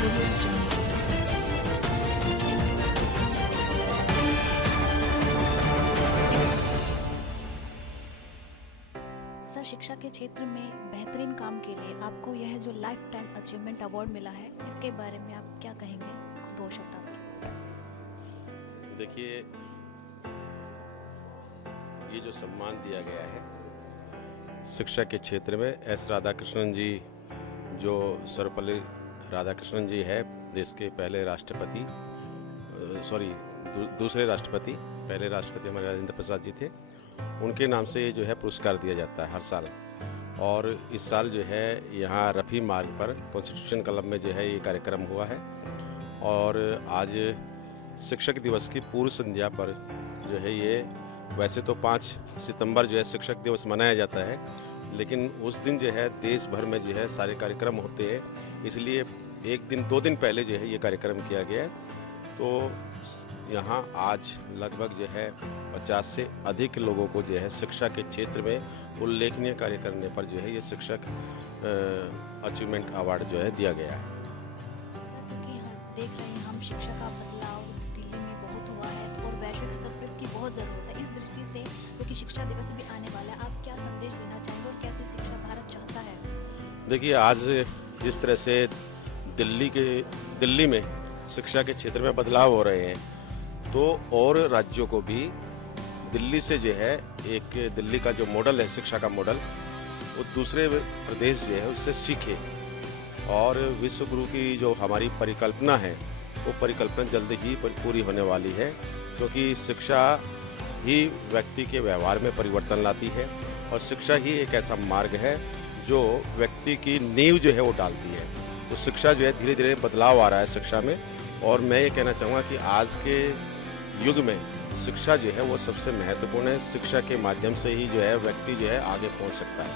Audio Jungle. Sir, शिक्षा के क्षेत्र में बेहतरीन काम के लिए आपको यह जो लाइफ टाइम अचीवमेंट अवार्ड मिला है, इसके बारे में आप क्या कहेंगे? 2 शब्द आपके। देखिए, ये जो सम्मान दिया गया है शिक्षा के क्षेत्र में, एस राधाकृष्णन जी, जो सर्वपल्ली राधाकृष्णन जी है, देश के पहले राष्ट्रपति, दूसरे राष्ट्रपति, पहले राष्ट्रपति हमारे राजेंद्र प्रसाद जी थे, उनके नाम से ये जो है पुरस्कार दिया जाता है हर साल। और इस साल जो है यहाँ रफ़ी मार्ग पर कॉन्स्टिट्यूशन क्लब में जो है ये कार्यक्रम हुआ है। और आज शिक्षक दिवस की पूर्व संध्या पर जो है ये, वैसे तो 5 सितंबर जो है शिक्षक दिवस मनाया जाता है, लेकिन उस दिन जो है देश भर में जो है सारे कार्यक्रम होते हैं, इसलिए 2 दिन पहले जो है ये कार्यक्रम किया गया है। तो यहाँ आज लगभग जो है 50 से अधिक लोगों को जो है शिक्षा के क्षेत्र में उल्लेखनीय कार्य करने पर जो है ये शिक्षक अचीवमेंट अवार्ड जो है दिया गया है। सर, क्योंकि हम देख रहे हैं, हम शिक्षा का बदलाव दिल्ली में बहुत हुआ है और वैश्विक स्तर पर इसकी बहुत ज़रूरत है। इस दृष्टि से क्योंकि शिक्षा दिवस भी आने वाला है, आप क्या संदेश देना चाहेंगे और कैसी शिक्षा भारत चाहता है? देखिए, आज जिस तरह से दिल्ली में शिक्षा के क्षेत्र में बदलाव हो रहे हैं, तो और राज्यों को भी दिल्ली से जो है एक दिल्ली का जो मॉडल है, शिक्षा का मॉडल, वो दूसरे प्रदेश जो है उससे सीखे। और विश्व गुरु की जो हमारी परिकल्पना है, वो परिकल्पना जल्द ही पूरी होने वाली है, क्योंकि शिक्षा ही व्यक्ति के व्यवहार में परिवर्तन लाती है और शिक्षा ही एक ऐसा मार्ग है जो व्यक्ति की नींव जो है वो डालती है। तो शिक्षा जो है धीरे धीरे बदलाव आ रहा है शिक्षा में, और मैं ये कहना चाहूँगा कि आज के युग में शिक्षा जो है वो सबसे महत्वपूर्ण है। शिक्षा के माध्यम से ही जो है व्यक्ति जो है आगे पहुँच सकता है।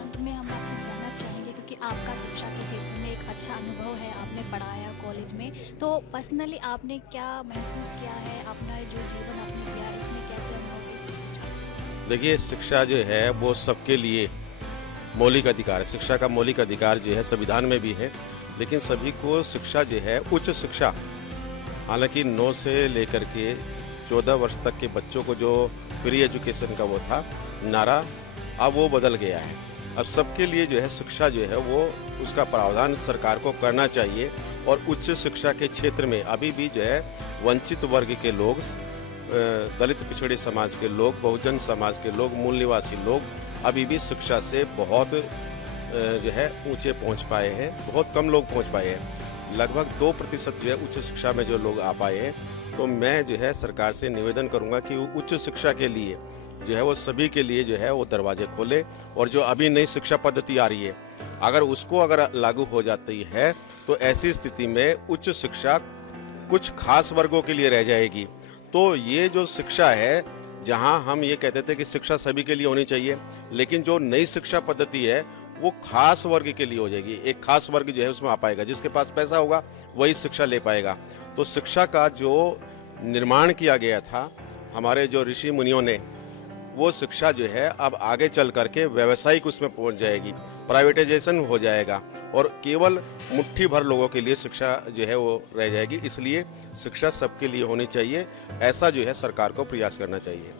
अंत में हम आपसे जानना चाहेंगे, क्योंकि आपका शिक्षा के क्षेत्र में एक अच्छा अनुभव है, आपने पढ़ाया कॉलेज में, तो पर्सनली आपने क्या महसूस किया है? अपना जो जीवन आपने दिया, इसमें कैसे अनुभव थे, इसमें कुछ? देखिए, शिक्षा जो है वो सबके लिए मौलिक अधिकार है। शिक्षा का मौलिक अधिकार जो है संविधान में भी है, लेकिन सभी को शिक्षा जो है, उच्च शिक्षा, हालांकि 9 से लेकर के 14 वर्ष तक के बच्चों को जो फ्री एजुकेशन का वो था नारा, अब वो बदल गया है। अब सबके लिए जो है शिक्षा जो है वो उसका प्रावधान सरकार को करना चाहिए। और उच्च शिक्षा के क्षेत्र में अभी भी जो है वंचित वर्ग के लोग, दलित पिछड़े समाज के लोग, बहुजन समाज के लोग, मूल निवासी लोग अभी भी शिक्षा से बहुत जो है ऊंचे पहुंच पाए हैं। बहुत कम लोग पहुंच पाए हैं, लगभग 2% जो है उच्च शिक्षा में जो लोग आ पाए हैं। तो मैं जो है सरकार से निवेदन करूंगा कि वो उच्च शिक्षा के लिए जो है वो सभी के लिए जो है वो दरवाजे खोले, और जो अभी नई शिक्षा पद्धति आ रही है, अगर लागू हो जाती है, तो ऐसी स्थिति में उच्च शिक्षा कुछ खास वर्गों के लिए रह जाएगी। तो ये जो शिक्षा है, जहां हम ये कहते थे कि शिक्षा सभी के लिए होनी चाहिए, लेकिन जो नई शिक्षा पद्धति है वो खास वर्ग के लिए हो जाएगी। एक खास वर्ग जो है उसमें आ पाएगा, जिसके पास पैसा होगा वही शिक्षा ले पाएगा। तो शिक्षा का जो निर्माण किया गया था हमारे जो ऋषि मुनियों ने, वो शिक्षा जो है अब आगे चल करके व्यावसायिक उसमें पहुंच जाएगी, प्राइवेटाइजेशन हो जाएगा, और केवल मुट्ठी भर लोगों के लिए शिक्षा जो है वो रह जाएगी। इसलिए शिक्षा सबके लिए होनी चाहिए, ऐसा जो है सरकार को प्रयास करना चाहिए।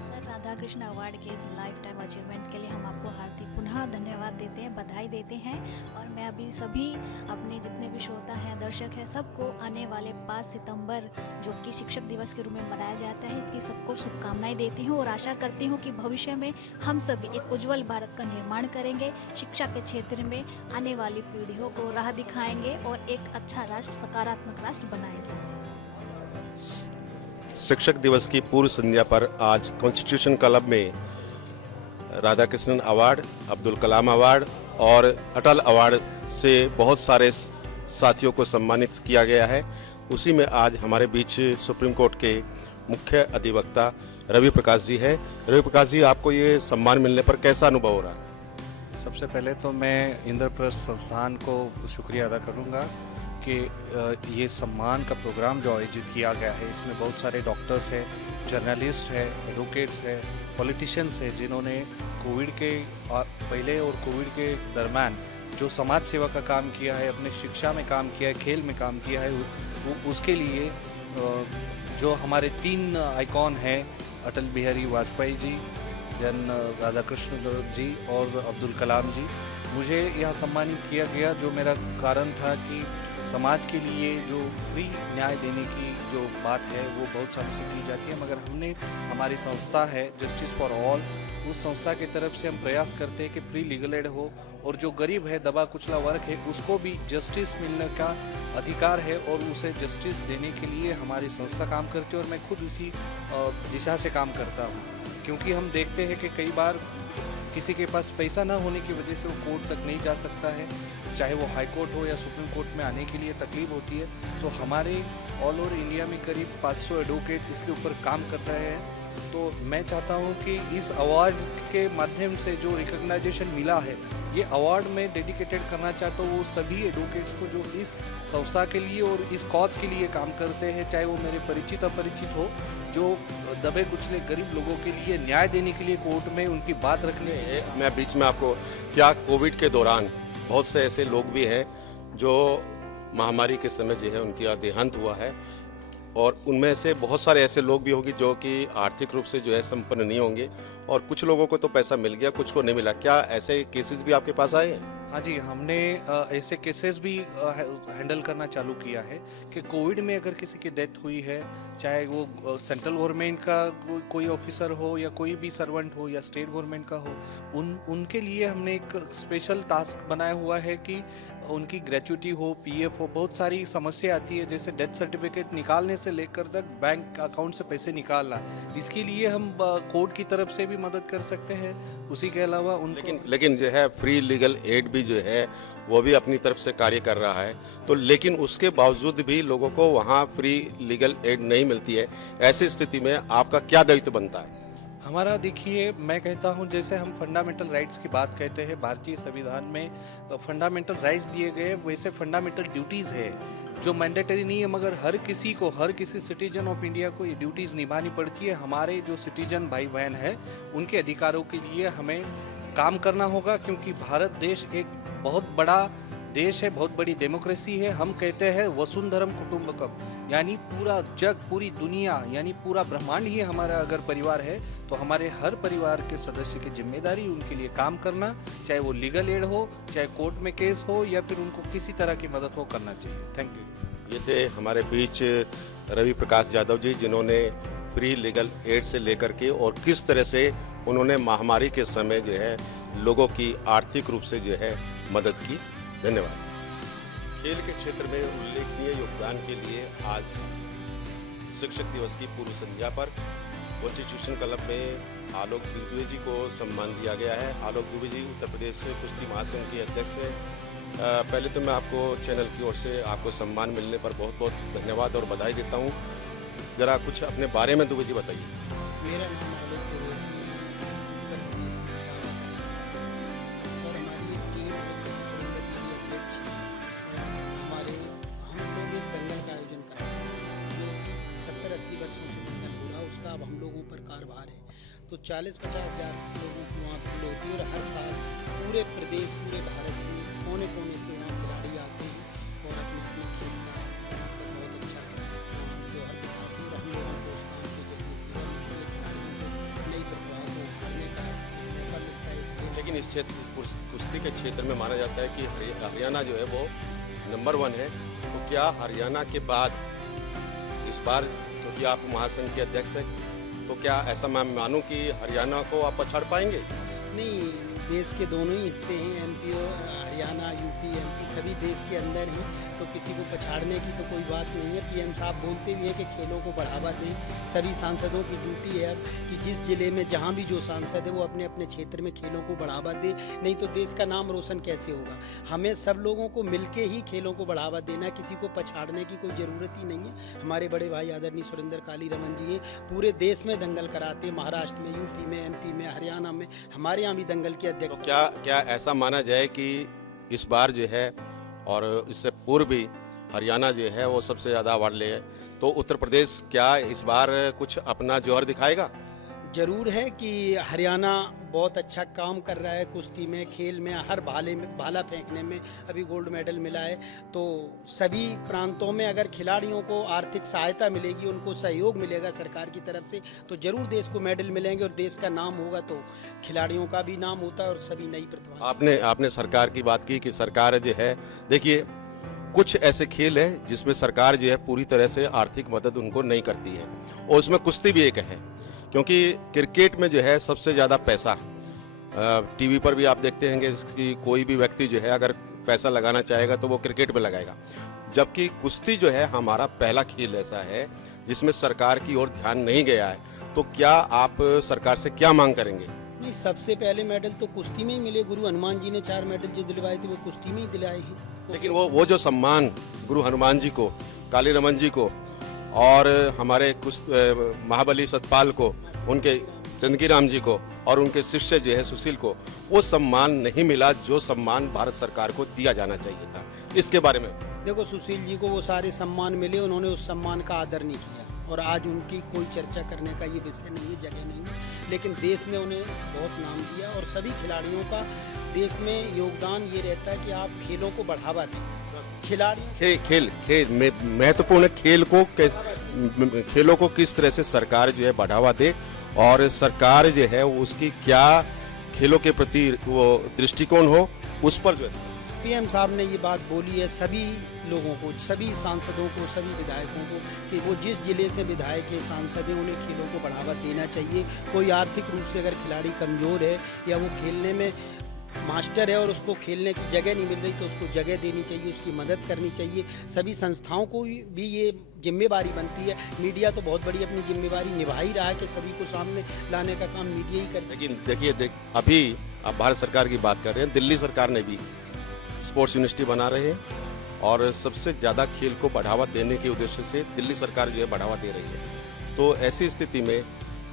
सर, राधाकृष्ण अवार्ड के इस लाइफ टाइम अचीवमेंट के लिए हम आपको हार्दिक पुनः धन्यवाद देते हैं, बधाई देते हैं। और मैं अभी सभी अपने जितने भी श्रोता हैं, दर्शक हैं, सबको आने वाले 5 सितंबर जो कि शिक्षक दिवस के रूप में मनाया जाता है, इसकी सबको शुभकामनाएं देती हूँ और आशा करती हूँ कि भविष्य में हम सभी एक उज्जवल भारत का निर्माण करेंगे, शिक्षा के क्षेत्र में आने वाली पीढ़ियों को राह दिखाएंगे और एक अच्छा राष्ट्र, सकारात्मक राष्ट्र बनाएंगे। शिक्षक दिवस की पूर्व संध्या पर आज कॉन्स्टिट्यूशन क्लब में राधाकृष्णन अवार्ड, अब्दुल कलाम अवार्ड और अटल अवार्ड से बहुत सारे साथियों को सम्मानित किया गया है। उसी में आज हमारे बीच सुप्रीम कोर्ट के मुख्य अधिवक्ता रवि प्रकाश जी हैं। रवि प्रकाश जी, आपको ये सम्मान मिलने पर कैसा अनुभव हो रहा है? सबसे पहले तो मैं इंद्रप्रस्थ संस्थान को शुक्रिया अदा करूंगा कि ये सम्मान का प्रोग्राम जो आयोजित किया गया है, इसमें बहुत सारे डॉक्टर्स हैं, जर्नलिस्ट हैं, एडवोकेट्स हैं, पॉलिटिशियंस हैं, जिन्होंने कोविड के पहले और कोविड के दरम्यान जो समाज सेवा का काम किया है, अपने शिक्षा में काम किया है, खेल में काम किया है, उसके लिए जो हमारे 3 आइकॉन हैं, अटल बिहारी वाजपेयी जी, जन राधाकृष्ण जी और अब्दुल कलाम जी, मुझे यह सम्मानित किया गया, जो मेरा कारण था कि समाज के लिए जो फ्री न्याय देने की जो बात है वो बहुत सालों से की जाती है, मगर हमारी संस्था है जस्टिस फॉर ऑल, उस संस्था की तरफ से हम प्रयास करते हैं कि फ्री लीगल एड हो और जो गरीब है, दबा कुचला वर्ग है, उसको भी जस्टिस मिलने का अधिकार है और उसे जस्टिस देने के लिए हमारी संस्था काम करती है और मैं खुद उसी दिशा से काम करता हूँ। क्योंकि हम देखते हैं कि कई बार किसी के पास पैसा ना होने की वजह से वो कोर्ट तक नहीं जा सकता है, चाहे वो हाई कोर्ट हो या सुप्रीम कोर्ट में आने के लिए तकलीफ होती है। तो हमारे ऑल ओवर इंडिया में करीब 500 एडवोकेट इसके ऊपर काम कर रहे हैं। तो मैं चाहता हूं कि इस अवार्ड के माध्यम से जो रिकग्नाइजेशन मिला है, ये अवार्ड मैं डेडिकेटेड करना चाहता हूँ वो सभी एडवोकेट्स को जो इस संस्था के लिए और इस कॉज के लिए काम करते हैं, चाहे वो मेरे परिचित अपरिचित हो, जो दबे कुचले गरीब लोगों के लिए न्याय देने के लिए कोर्ट में उनकी बात रखने। मैं बीच में आपको, क्या कोविड के दौरान बहुत से ऐसे लोग भी हैं जो महामारी के समय जो है उनका देहांत हुआ है, और उनमें से बहुत सारे ऐसे लोग भी होंगे जो कि आर्थिक रूप से जो है संपन्न नहीं होंगे, और कुछ लोगों को तो पैसा मिल गया, कुछ को नहीं मिला। क्या ऐसे केसेस भी आपके पास आए हैं? हाँ जी, हमने ऐसे केसेस भी हैंडल करना चालू किया है कि कोविड में अगर किसी की डेथ हुई है, चाहे वो सेंट्रल गवर्नमेंट का कोई ऑफिसर हो या कोई भी सर्वेंट हो या स्टेट गवर्नमेंट का हो, उनके लिए हमने एक स्पेशल टास्क बनाया हुआ है कि उनकी ग्रेच्युटी हो, पीएफ हो, बहुत सारी समस्या आती है, जैसे डेथ सर्टिफिकेट निकालने से लेकर तक बैंक अकाउंट से पैसे निकालना। इसके लिए हम कोर्ट की तरफ से भी मदद कर सकते हैं। उसी के अलावा उनको लेकिन जो है फ्री लीगल एड भी जो है वो भी अपनी तरफ से कार्य कर रहा है, तो लेकिन उसके बावजूद भी लोगों को वहाँ फ्री लीगल एड नहीं मिलती है। ऐसी स्थिति में आपका क्या दायित्व बनता है? हमारा देखिए, मैं कहता हूं जैसे हम फंडामेंटल राइट्स की बात कहते हैं, भारतीय संविधान में फंडामेंटल राइट्स दिए गए, वैसे फंडामेंटल ड्यूटीज़ है जो मैंडेटरी नहीं है, मगर हर किसी को, हर किसी सिटीजन ऑफ इंडिया को ये ड्यूटीज़ निभानी पड़ती है। हमारे जो सिटीजन भाई बहन है उनके अधिकारों के लिए हमें काम करना होगा, क्योंकि भारत देश एक बहुत बड़ा देश है, बहुत बड़ी डेमोक्रेसी है। हम कहते हैं वसुंधरम कुटुंबकम, यानी पूरा जग, पूरी दुनिया, यानी पूरा ब्रह्मांड ही हमारा अगर परिवार है, तो हमारे हर परिवार के सदस्य की जिम्मेदारी उनके लिए काम करना, चाहे वो लीगल एड हो, चाहे कोर्ट में केस हो, या फिर उनको किसी तरह की मदद हो, करना चाहिए। Thank you. ये थे हमारे बीच रवि प्रकाश यादव जी, जिन्होंने फ्री लीगल एड से लेकर के और किस तरह से उन्होंने महामारी के समय जो है लोगों की आर्थिक रूप से जो है मदद की। धन्यवाद। खेल के क्षेत्र में उल्लेखनीय योगदान के लिए आज शिक्षक दिवस की पूर्व संध्या पर कॉन्स्टिट्यूशन क्लब में आलोक दुबे जी को सम्मान दिया गया है। आलोक दुबे जी उत्तर प्रदेश कुश्ती महासंघ के अध्यक्ष हैं। पहले तो मैं आपको चैनल की ओर से आपको सम्मान मिलने पर बहुत बहुत धन्यवाद और बधाई देता हूं। जरा कुछ अपने बारे में दुबे जी बताइए। मेरा नाम आलोक दुबे है, उत्तर प्रदेश और हमारी टीम सुरेंद्र जी की अध्यक्ष हमारे, हम लोग एक दंगल का आयोजन कराते हैं जो कि 70-80 वर्षों से दंगल हो रहा, उसका अब हम लोगों पर कारभार है। तो 40-50 हज़ार लोगों की वहाँ भीड़ होती है और हर साल पूरे प्रदेश, पूरे भारत से, कोने कोने से वहाँ खिलाड़ी आते हैं और अपने अपने खेल का बहुत अच्छा जोहर दिखाते हैं और हम लोगों को उस काम के जरिए सेवा मिलती है, खिलाड़ियों को नई प्रतिभा को उभारने का मौका मिलता है। लेकिन इस क्षेत्र कुश्ती के क्षेत्र में माना जाता है कि हरियाणा जो है वो नंबर 1 है, तो क्या हरियाणा के बाद इस बार, क्योंकि आप महासंघ के अध्यक्ष हैं, तो क्या ऐसा मैं मानूं कि हरियाणा को आप पछाड़ पाएंगे? नहीं, देश के दोनों ही हिस्से हैं, एमपी और हरियाणा, यूपी, एमपी सभी देश के अंदर हैं, तो किसी को पछाड़ने की तो कोई बात नहीं है। पीएम साहब बोलते भी हैं कि खेलों को बढ़ावा दें। सभी सांसदों की ड्यूटी है कि जिस जिले में जहां भी जो सांसद है वो अपने अपने क्षेत्र में खेलों को बढ़ावा दे, नहीं तो देश का नाम रोशन कैसे होगा। हमें सब लोगों को मिलके ही खेलों को बढ़ावा देना, किसी को पछाड़ने की कोई ज़रूरत ही नहीं है। हमारे बड़े भाई आदरणीय सुरेंद्र काली रमन जी हैं, पूरे देश में दंगल कराते, महाराष्ट्र में, यूपी में, एमपी में, हरियाणा में, हमारे यहाँ भी दंगल के अध्यक्ष। तो क्या ऐसा माना जाए कि इस बार जो है और इससे पूर्व भी हरियाणा जो है वो सबसे ज़्यादा अवार्ड ले है, तो उत्तर प्रदेश क्या इस बार कुछ अपना जोहर दिखाएगा? ज़रूर है कि हरियाणा बहुत अच्छा काम कर रहा है कुश्ती में, खेल में, हर भाले में, भाला फेंकने में अभी गोल्ड मेडल मिला है। तो सभी प्रांतों में अगर खिलाड़ियों को आर्थिक सहायता मिलेगी, उनको सहयोग मिलेगा सरकार की तरफ से, तो ज़रूर देश को मेडल मिलेंगे और देश का नाम होगा तो खिलाड़ियों का भी नाम होता है और सभी नई प्रतिभा। आपने सरकार की बात की कि सरकार जो है, देखिए कुछ ऐसे खेल है जिसमें सरकार जो है पूरी तरह से आर्थिक मदद उनको नहीं करती है, और उसमें कुश्ती भी एक है। क्योंकि क्रिकेट में जो है सबसे ज़्यादा पैसा, टीवी पर भी आप देखते हैं कि कोई भी व्यक्ति जो है अगर पैसा लगाना चाहेगा तो वो क्रिकेट में लगाएगा, जबकि कुश्ती जो है हमारा पहला खेल ऐसा है जिसमें सरकार की ओर ध्यान नहीं गया है। तो क्या आप सरकार से क्या मांग करेंगे? नहीं, सबसे पहले मेडल तो कुश्ती में ही मिले। गुरु हनुमान जी ने 4 मेडल जो दिलवाए थे वो कुश्ती में ही दिलाए हैं। लेकिन वो जो सम्मान गुरु हनुमान जी को, काली रमन जी को और हमारे महाबली सतपाल को, उनके चंदगी राम जी को और उनके शिष्य जो है सुशील को, वो सम्मान नहीं मिला जो सम्मान भारत सरकार को दिया जाना चाहिए था। इसके बारे में देखो, सुशील जी को वो सारे सम्मान मिले, उन्होंने उस सम्मान का आदर नहीं किया और आज उनकी कोई चर्चा करने का ये विषय नहीं है, जगह नहीं है। लेकिन देश ने उन्हें बहुत नाम दिया और सभी खिलाड़ियों का देश में योगदान ये रहता है कि आप खेलों को बढ़ावा दें। खिलाड़ी खेल महत्वपूर्ण खेलों को किस तरह से सरकार जो है बढ़ावा दे, और सरकार जो है उसकी क्या खेलों के प्रति वो दृष्टिकोण हो, उस पर जो है पीएम साहब ने ये बात बोली है सभी लोगों को, सभी सांसदों को, सभी विधायकों को कि वो जिस जिले से विधायक है, सांसद हैं, उन्हें खेलों को बढ़ावा देना चाहिए। कोई आर्थिक रूप से अगर खिलाड़ी कमज़ोर है या वो खेलने में मास्टर है और उसको खेलने की जगह नहीं मिल रही तो उसको जगह देनी चाहिए, उसकी मदद करनी चाहिए। सभी संस्थाओं को भी ये जिम्मेवारी बनती है। मीडिया तो बहुत बड़ी अपनी जिम्मेवारी निभा ही रहा है कि सभी को सामने लाने का काम मीडिया ही करता है। लेकिन देखिए अभी आप भारत सरकार की बात कर रहे हैं, दिल्ली सरकार ने भी स्पोर्ट्स यूनिवर्सिटी बना रहे हैं और सबसे ज़्यादा खेल को बढ़ावा देने के उद्देश्य से दिल्ली सरकार जो है बढ़ावा दे रही है। तो ऐसी स्थिति में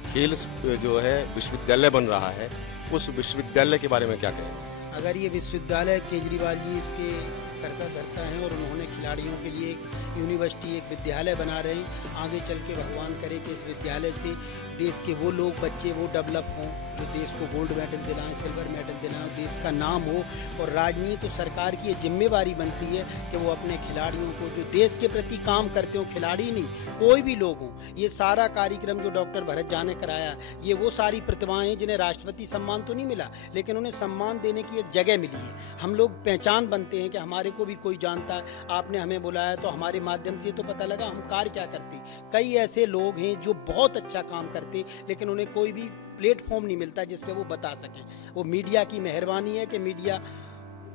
खेल जो है विश्वविद्यालय बन रहा है, उस विश्वविद्यालय के बारे में क्या कहें? अगर ये विश्वविद्यालय केजरीवाल जी इसके करता धरता हैं और उन्होंने खिलाड़ियों के लिए एक यूनिवर्सिटी, एक विद्यालय बना रहे हैं, आगे चल के भगवान करे कि इस विद्यालय से देश के वो लोग, बच्चे वो डेवलप हों जो देश को गोल्ड मेडल दिलाएं, सिल्वर मेडल दिलाएं, देश का नाम हो। और राजनीति तो सरकार की ये जिम्मेवारी बनती है कि वो अपने खिलाड़ियों को जो देश के प्रति काम करते हो, खिलाड़ी नहीं कोई भी लोग हों, ये सारा कार्यक्रम जो डॉक्टर भरत झा ने कराया, ये वो सारी प्रतिभाएं हैं जिन्हें राष्ट्रपति सम्मान तो नहीं मिला लेकिन उन्हें सम्मान देने की एक जगह मिली है। हम लोग पहचान बनते हैं कि हमारे को भी कोई जानता है, आपने हमें बुलाया तो हमारे माध्यम से तो पता लगा हम कार्य क्या करते। कई ऐसे लोग हैं जो बहुत अच्छा काम करते लेकिन उन्हें कोई भी प्लेटफॉर्म नहीं मिलता जिस पे वो बता सकें। वो मीडिया की मेहरबानी है कि मीडिया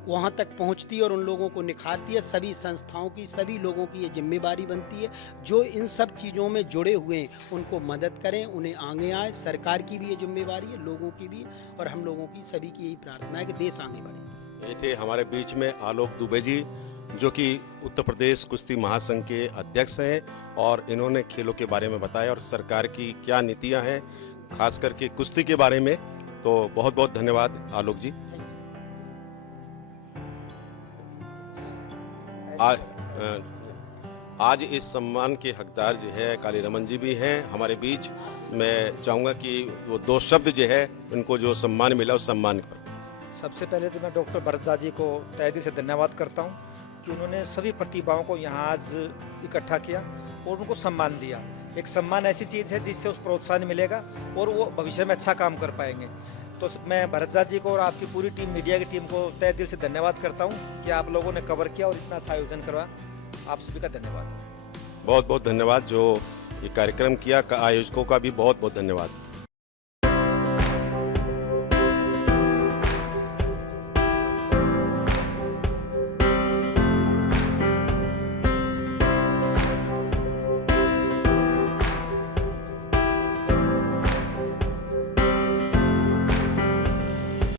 वहाँ तक पहुँचती है और उन लोगों को निखारती है। सभी संस्थाओं की, सभी लोगों की ये जिम्मेवारी बनती है जो इन सब चीज़ों में जुड़े हुए हैं उनको मदद करें, उन्हें आगे आए। सरकार की भी ये जिम्मेवारी है, लोगों की भी, और हम लोगों की सभी की यही प्रार्थना है कि देश आगे बढ़े। ये थे हमारे बीच में आलोक दुबे जी, जो कि उत्तर प्रदेश कुश्ती महासंघ के अध्यक्ष हैं, और इन्होंने खेलों के बारे में बताया और सरकार की क्या नीतियां हैं, खास करके कुश्ती के बारे में। तो बहुत बहुत धन्यवाद आलोक जी। आज इस सम्मान के हकदार जो है काली रमन जी भी हैं हमारे बीच। मैं चाहूँगा कि वो 2 शब्द जो है उनको जो सम्मान मिला उस सम्मान पर। सबसे पहले तो मैं डॉक्टर भरत झा जी को तहे दिल से धन्यवाद करता हूँ कि उन्होंने सभी प्रतिभाओं को यहाँ आज इकट्ठा किया और उनको सम्मान दिया। एक सम्मान ऐसी चीज़ है जिससे उस प्रोत्साहन मिलेगा और वो भविष्य में अच्छा काम कर पाएंगे। तो मैं भरत झा जी को और आपकी पूरी टीम, मीडिया की टीम को तहे दिल से धन्यवाद करता हूँ कि आप लोगों ने कवर किया और इतना अच्छा आयोजन करवा। आप सभी का धन्यवाद। बहुत बहुत धन्यवाद। जो ये कार्यक्रम किया, आयोजकों का भी बहुत बहुत धन्यवाद।